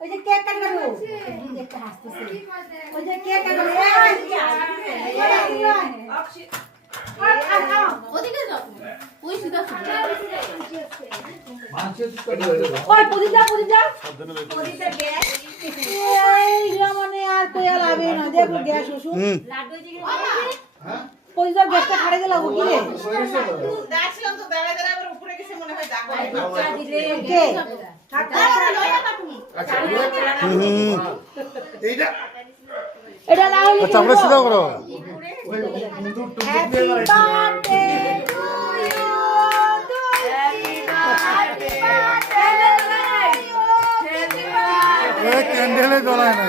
ওই যে কেক কাটবো একটা হাসতেছে ওই যে কেক কাটবো ওদিকে যাও ওই সিধা ওই পুদিদা গ্যাস এই মানে আর তো আর হবে না দেখো গ্যাস ওষুধ লাড্ডু জিগে হ্যাঁ পুদিদার গ্যাসটা খাড়ে গেল কি রে দাঁড়ছিলাম তো দাঁড়া দাঁড়া আবার উপরে গেছে মনে হয় দাগ বাচ্চা দিলে কে এটা না হলে চামড়া সিধা করো হ্যাপি বার্থডে টু ইউ ক্যান্ডেলে জ্বলায় না